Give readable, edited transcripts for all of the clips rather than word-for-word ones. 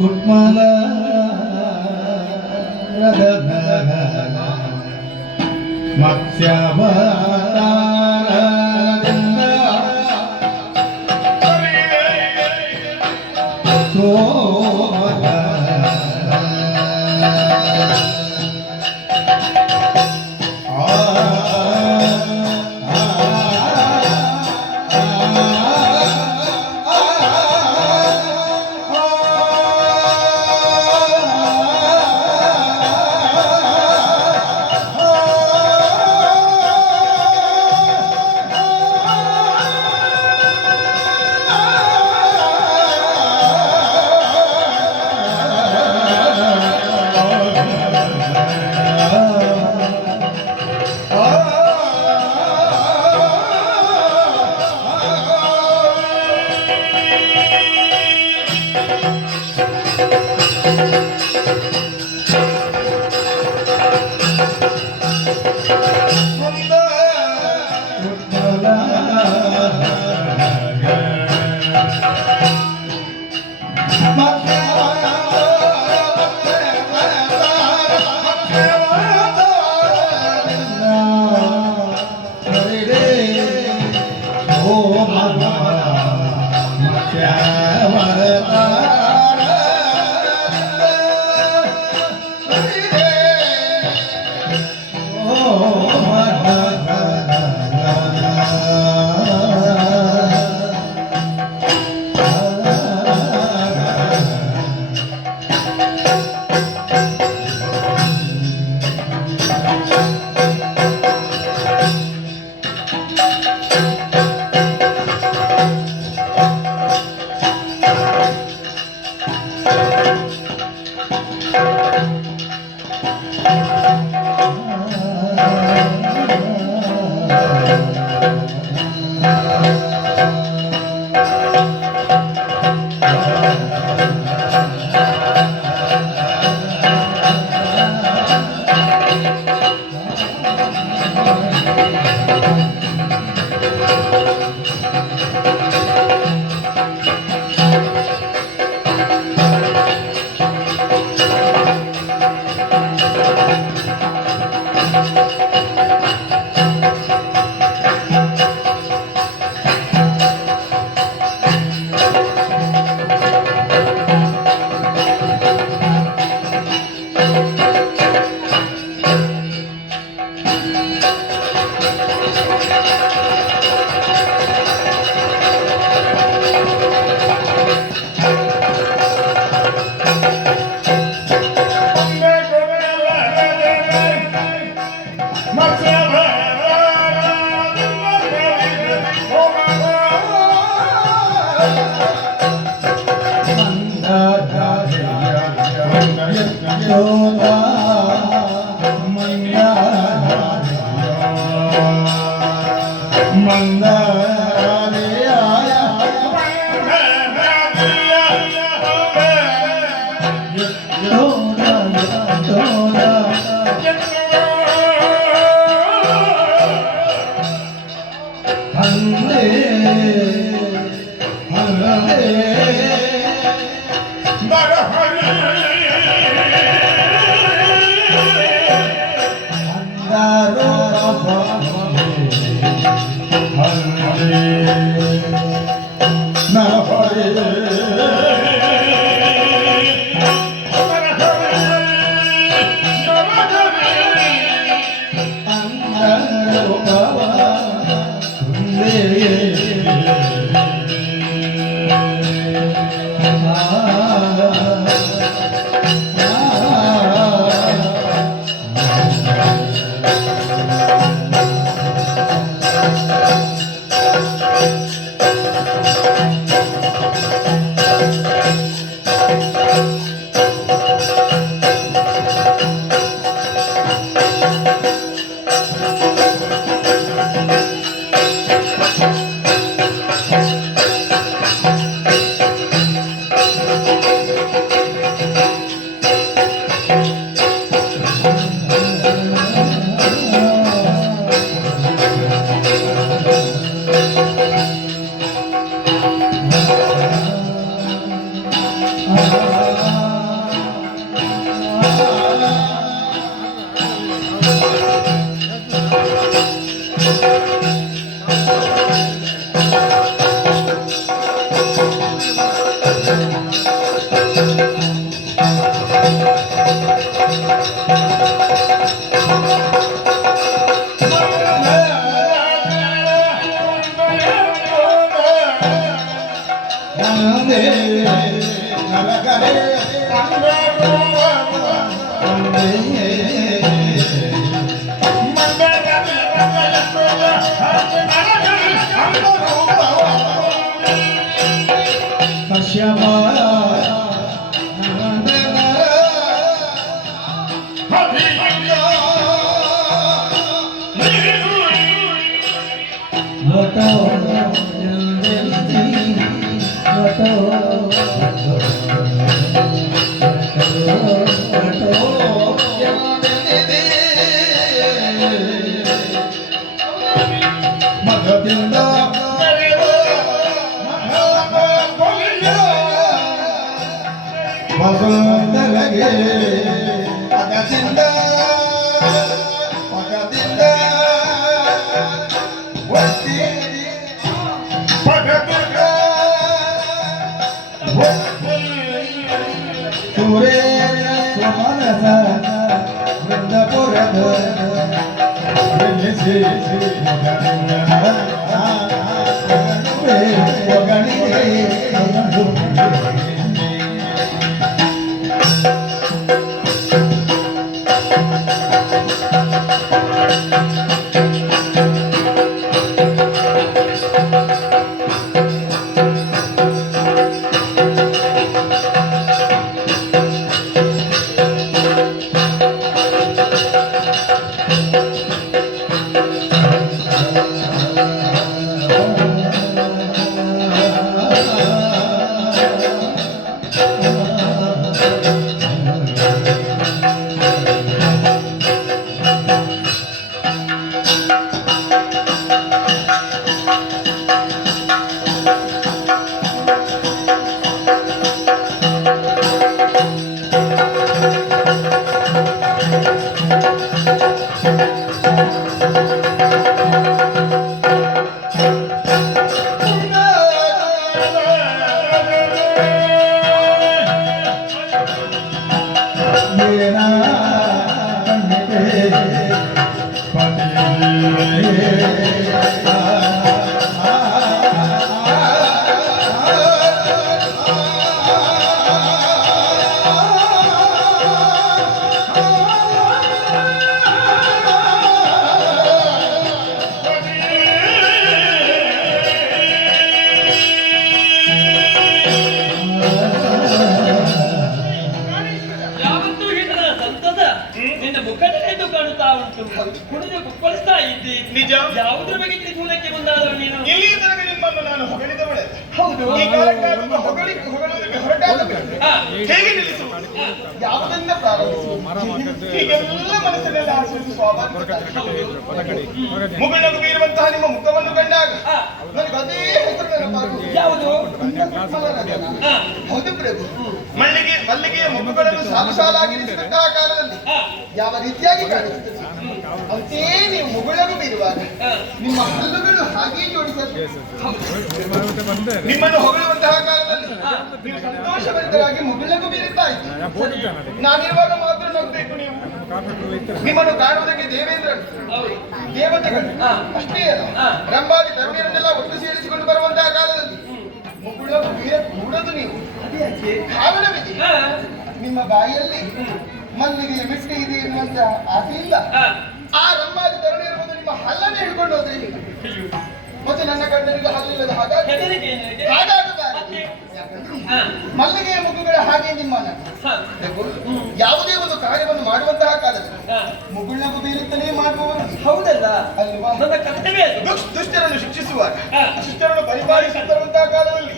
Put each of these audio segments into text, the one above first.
ಕುಟ್ಮಲ ಮತ್ಸ್ಯಾವತಾರದಿಂದ ಸೋಮ Ah ಕುಡಿದು ಕುಪ್ಪಳಿಸ್ತಾ ಇದ್ದಿ. ನಿಜ. ಯಾವುದ್ರ ಬಗ್ಗೆ ತ್ರಿಶೂಲಕ್ಕೆ ಬಂದಾದರೂ ನೀನು ಇಲ್ಲಿ ತನಕ ನಿಮ್ಮನ್ನು ನಾನು ಹೊಗಳಿದವಳೆ. ಹೌದು. ಈ ಕಾಲಕ್ಕಾದರೂ ಹೊಗಳುವುದಕ್ಕೆ ಹೊರಟಾಗ ಹೇಗೆ ನಿಲ್ಲಿಸು? ಯಾವುದನ್ನ ಪ್ರಾರಂಭಿಸು? ಹೀಗೆಲ್ಲ ಮನಸ್ಸಿನಲ್ಲಿ ಆಸೆ ಸ್ವಾಭಾವಿಕ. ಮುಗುಳ್ನಗು ಬೀರುವಂತಹ ನಿಮ್ಮ ಮುಖವನ್ನು ಕಂಡಾಗ ನನಗೆ ಅದೇ ಹೆಸರು ನೆನಪಾಗುವುದು. ಯಾವುದು? ಹೌದು ಪ್ರಭು. ಮಲ್ಲಿಗೆಯ ಮುಖಗಳನ್ನು ಸಾಲು ಸಾಲಾಗಿ ನಿಲ್ಲಿಸಿದಂತಹ ಕಾಲದಲ್ಲಿ ಯಾವ ರೀತಿಯಾಗಿ ಕಾಣಿಸುತ್ತದೆ ಅಂತೇ ನೀವು ಮುಗುಳಗೂ ಬೀರುವಾಗ ನಿಮ್ಮ ಹಲ್ಲುಗಳು ಹಾಗೆ ಜೋಡಿಸಲು ನಿಮ್ಮನ್ನು ಹೊಗಳುವಂತಹ ಕಾಲದಲ್ಲಿ ನೀವು ಸಂತೋಷಭರಿತರಾಗಿ ಮುಗುಳಗೂ ಬೀರುತ್ತಾ ಇತ್ತು. ನಾನಿರುವಾಗ ಮಾತ್ರ ನಗಬೇಕು. ನೀವು ನಿಮ್ಮನ್ನು ಕಾಣುವುದಕ್ಕೆ ದೇವೇಂದ್ರನು ದೇವತೆಗಳು ಅಷ್ಟೇ ಅಲ್ಲ ರಂಭಾದಿ ತರುಣಿಯರನ್ನೆಲ್ಲ ಒಟ್ಟು ಸೇರಿಸಿಕೊಂಡು ಬರುವಂತಹ ಕಾಲದಲ್ಲಿ ಮುಗುಳಗೂ ಕೂಡದು ನೀವು ಕಾರಣವಿದೆ. ನಿಮ್ಮ ಬಾಯಿಯಲ್ಲಿ ಮಲ್ಲಿಗೆಯ ಮಿಟ್ಟಿ ಇದೆ ಎನ್ನುವಂತ ಆಸೆಯಿಂದ ಆ ರಂಭಾದಿ ತರುಣಿಯರು ಬಂದು ನಿಮ್ಮ ಹಲ್ಲನ್ನು ಹಿಡ್ಕೊಂಡು ಹೋದ್ರೆ ಮತ್ತೆ ನನ್ನ ಗಂಡನಿಗೆ ಹಲ್ಲಿಲ್ಲದ ಹಾಗಾಗಬಾರದು. ಮಲ್ಲಿಗೆಯ ಮುಗುಗಳ ಹಾಗೆ ನಿಮ್ಮನ್ನ ಯಾವುದೇ ಒಂದು ಕಾರ್ಯವನ್ನು ಮಾಡುವಂತಹ ಕಾಲದಲ್ಲಿ ಮುಗುಳ್ನಗು ಬೀರುತ್ತಲೇ ಮಾಡುವವರು ಹೌದಲ್ಲ ಅಲ್ವಾ? ನನ್ನ ಕರ್ತವ್ಯ ಅದು. ದುಷ್ಟರನ್ನು ಶಿಕ್ಷಿಸುವಾಗ ಶಿಷ್ಟರನ್ನು ಪರಿಪಾಲಿಸುತ್ತಿರುವಂತಹ ಕಾಲದಲ್ಲಿ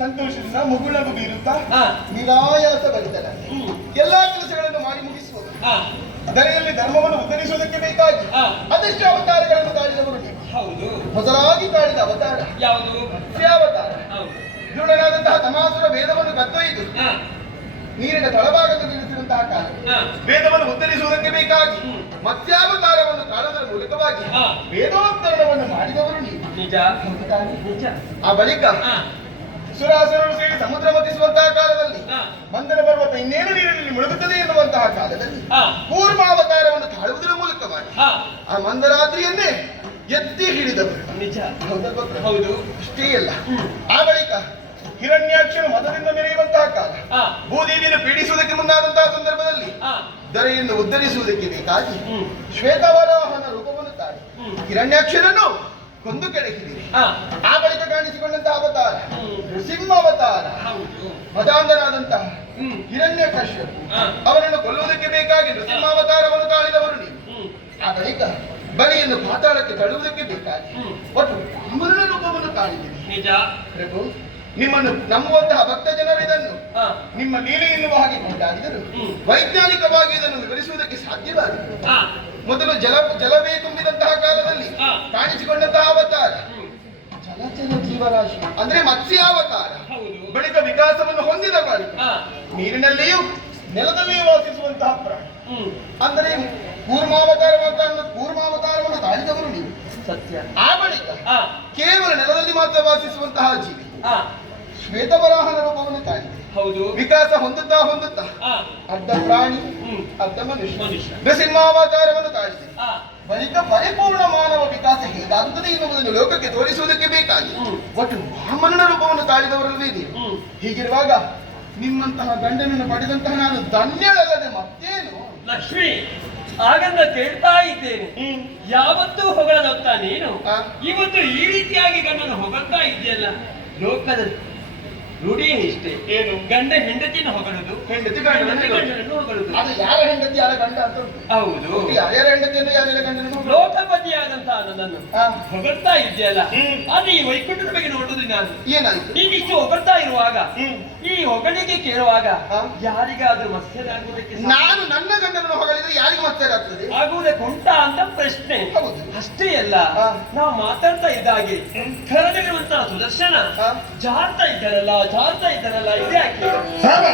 ಸಂತೋಷದಿಂದ ಮುಗುಳ್ನಗು ಬೀರುತ್ತಾ ನಿರಾಯಾಸ ಬರಿತಲ್ಲ ಎಲ್ಲಾ ಕೆಲಸಗಳನ್ನು ಮಾಡಿ ಮುಗಿಸುವುದು. ದರೆಯಲ್ಲಿ ಧರ್ಮವನ್ನು ಉದ್ಧರಿಸುವುದಕ್ಕೆ ಬೇಕಾಗಿ ಅದೆಷ್ಟು ಅವತಾರಗಳನ್ನು ತಾಳಿದವರು ನೀವು. ಹೌದು. ಮೊದಲಾಗಿ ತಾಳಿದ ಅವತಾರ ಯಾವುದು? ಅವತಾರ. ದೃಢನಾದಂತಹ ತಮಾಸುರ ವೇದವನ್ನು ಕತ್ತೊಯ್ದು ನೀರಿನ ತಳಭಾಗದಲ್ಲಿ ನಿಲ್ಲಿಸಿದಂತಹ ಕಾಲ ವೇದವನ್ನು ಉದ್ಧರಿಸುವುದಕ್ಕೆ ಬೇಕಾಗಿ ಮತ್ಸ್ಯಾವತಾರವನ್ನು ಕಾಣುವುದರ ಮೂಲಕವಾಗಿ ವೇದೋತ್ತರಣವನ್ನು ಮಾಡಿದವರು ನೀವು. ನಿಜ. ನಿಜ. ಆ ಬಳಿಕ ಸುರಾಸುರರು ಸೇರಿ ಸಮುದ್ರ ಮತಿಸುವಂತಹ ಕಾಲದಲ್ಲಿ ಹಾ. ಮಂದರ ಪರ್ವತ ಇನ್ನೇನು ನೀರಿನಲ್ಲಿ ಮುಳುಗುತ್ತದೆ ಎನ್ನುವಂತಹ ಕಾಲದಲ್ಲಿ ಹಾ. ಕೂರ್ಮಾವತಾರವನ್ನು ತಾಳುವುದರ ಮೂಲಕವಾಗಿ ಹಾ. ಆ ಮಂದರಾತ್ರಿಯನ್ನೇ ಎತ್ತಿ ಹಿಡಿದವರು. ನಿಜ. ಹೌದಾ ಗೊತ್ತಾ? ಹೌದು. ಅಷ್ಟೇ ಅಲ್ಲ, ಆ ಬಳಿಕ ಹಿರಣ್ಯಾಕ್ಷನು ಮದದಿಂದ ಮೆರೆಯುವಂತಹ ಕಾಲ, ಹಾ. ಭೂದೇವಿಯನ್ನು ಪೀಡಿಸುವುದಕ್ಕೆ ಮುಂದಾದಂತಹ ಸಂದರ್ಭದಲ್ಲಿ ಹಾ. ದರೆಯನ್ನು ಉದ್ಧರಿಸುವುದಕ್ಕೆ ಬೇಕಾಗಿ ಹ್ಮ್. ಶ್ವೇತವರಾಹನ ರೂಪವನ್ನು ತಾಳಿ ಹ್ಮ್. ಹಿರಣ್ಯಾಕ್ಷನನ್ನು ಕೊಂದು ಕೆಳಗಿರಿ. ಹಾ. ಆ ಬಳಿಕ ಕಾಣಿಸಿಕೊಂಡಂತಹ ಅವತಾರ ಹ್ಮ್. ನೃಸಿಂಹ ಅವತಾರ. ಹೌದು. ಮದಾಂಧನಾದಂತಹ ಹ್ಮ್. ಹಿರಣ್ಯಕಶ್ಯಪು ಹಾ. ಅವನನ್ನು ಕೊಲ್ಲುವುದಕ್ಕೆ ಬೇಕಾಗಿ ನೃಸಿಂಹಾವತಾರವನ್ನು ತಾಳಿದವರು ನೀವು. ಹ್ಮ್. ಆ ಬಳಿಕ ಬಲಿಯನ್ನು ಪಾತಾಳಕ್ಕೆ ತಳ್ಳುವುದಕ್ಕೆ ಬೇಕಾಗಿ ಹ್ಮ್. ಒಟ್ಟು ಬ್ರಾಹ್ಮಣನ ರೂಪವನ್ನು ತಾಳಿದ್ದೀರಿ. ನಿಜ. ಪ್ರಭು, ನಿಮ್ಮನ್ನು ನಂಬುವಂತಹ ಭಕ್ತ ಜನರು ಇದನ್ನು ಹಾ. ನಿಮ್ಮ ಲೀಲೆ ಎನ್ನುವ ಹಾಗೆ ಕೊಂಡಾಡಿದರು. ಹ್ಮ್. ವೈಜ್ಞಾನಿಕವಾಗಿ ಇದನ್ನು ವಿವರಿಸುವುದಕ್ಕೆ ಸಾಧ್ಯವಾಗಿದೆ. ಹಾ. ಮೊದಲು ಜಲವೇ ತುಂಬಿದಂತಹ ಕಾಲದಲ್ಲಿ ಹಾ. ಕಾಣಿಸಿಕೊಂಡಂತಹ ಅವತಾರ ಹ್ಮ್. ಜಲಚರ ಜೀವರಾಶಿ ಅಂದ್ರೆ ಮತ್ಸ್ಯಾವತಾರ. ಹೌದು. ಬಳಿಕ ವಿಕಾಸವನ್ನು ಹೊಂದಿದ ಬಳಿಕ ಹಾ. ನೀರಿನಲ್ಲಿಯೂ ನೆಲದಲ್ಲಿಯೂ ವಾಸಿಸುವಂತಹ ಪ್ರಾಣಿ ಹ್ಮ್. ಅಂದರೆ ಕೂರ್ಮಾವತಾರವನ್ನು ತಾಳಿದವರು ನೀವು. ಸತ್ಯ. ಆ ಬಳಿಕ ಹಾ. ಕೇವಲ ನೆಲದಲ್ಲಿ ಮಾತ್ರ ವಾಸಿಸುವಂತಹ ಜೀವಿ ಹಾ. ಶ್ವೇತವರಾಹನ ರೂಪವನ್ನು ತಾಳಿದೆ. ಹೌದು. ವಿಕಾಸ ಹೊಂದುತ್ತಾ ಹಾ. ಅರ್ಧ ಪ್ರಾಣಿ ಹ್ಮ್. ಅರ್ಧ ಮನುಷ್ಯ ಮನುಷ್ಯ. ನೃಸಿಂಹಾವತಾರವನ್ನು ತಾಳಿದೆ. ಹಾ. ಬಳಿಕ ಪರಿಪೂರ್ಣ ಮಾನವ ವಿಕಾಸ ಹೇಗಾಗುತ್ತದೆ ಎನ್ನುವುದನ್ನು ಲೋಕಕ್ಕೆ ತೋರಿಸುವುದಕ್ಕೆ ಬೇಕಾಗಿ ಹ್ಮ್. ಒಟ್ಟು ಬ್ರಾಹ್ಮಣನ ರೂಪವನ್ನು ತಾಳಿದವರಲ್ಲೇ ನೀವು. ಹ್ಮ್. ಹೀಗಿರುವಾಗ ನಿಮ್ಮಂತಹ ಗಂಡನನ್ನು ಪಡೆದಂತಹ ನಾನು ಧನ್ಯಳಲ್ಲದೆ ಮತ್ತೇನು. ಲಕ್ಷ್ಮಿ, ಆಗಂದ ಕೇಳ್ತಾ ಇದ್ದೇನೆ. ಯಾವತ್ತೂ ಹೊಗಳದಂತ ನೀನು ಹಾ. ಇವತ್ತು ಈ ರೀತಿಯಾಗಿ ಗಂಡನ್ನು ಹೊಗಳ್ತಾ ಇದೆಯಲ್ಲ. ಲೋಕದ ರೂಢಿ ಇಷ್ಟೇ. ಏನು? ಗಂಡ ಹೆಂಡತಿಯನ್ನು ಹೊಗಳುದು, ಹೆಂಡತಿ ಗಂಡನನ್ನು ಹೆಂಡತಿ ಗಂಡನನ್ನು ಹೊಗಳುದು. ಅದು ಯಾರ ಹೆಂಡತಿ ಯಾರ ಗಂಡ ಅಂತ ಉಂಟು. ಹೌದು. ಯಾರ್ಯಾರ ಹೆಂಡತಿಯನ್ನು ಯಾರ್ಯಾರ ಗಂಡನನ್ನು ಲೋಕಪತಿಯಾದಂತಹ ನನ್ನನ್ನು ಹಾ. ಹೊಗಳ್ತಾ ಇದೆಯಲ್ಲ. ಹ್ಮ್. ಅದು ಈ ವೈಕುಂಠದ ಬಗ್ಗೆ ನೋಡುದು ನಾನು. ಏನಾಯ್ತು? ನೀನಿಷ್ಟು ಹೊಗಳ್ತಾ ಇರುವಾಗ ಹ್ಮ್. ಈ ಹೊಗಳಿಗೆ ಕೇಳುವಾಗ ಹಾ. ಯಾರಿಗಾದ್ರೂ ಮತ್ಸರಾಗುವುದಕ್ಕೆ ನಾನು ನನ್ನ ಗಂಡನನ್ನು ಹೊಗಳಿದ್ರೆ ಯಾರಿಗೆ ಮತ್ಸರಾಗ್ತದೆ? ಆಗುವುದಕ್ಕೆ ಉಂಟಾ ಅಂತ ಪ್ರಶ್ನೆ. ಹೌದು. ಅಷ್ಟೇ ಅಲ್ಲ, ಹಾ. ನಾವು ಮಾತಾಡ್ತಾ ಇದ್ದಾಗೆ ಕರಡಿರುವಂತಹ ಸುದರ್ಶನ ಹಾ. ಜಾರ್ತಾ ಇದ್ದಾರಲ್ಲ ಇದೇ ಯಾಕೆ? ಸರಸರ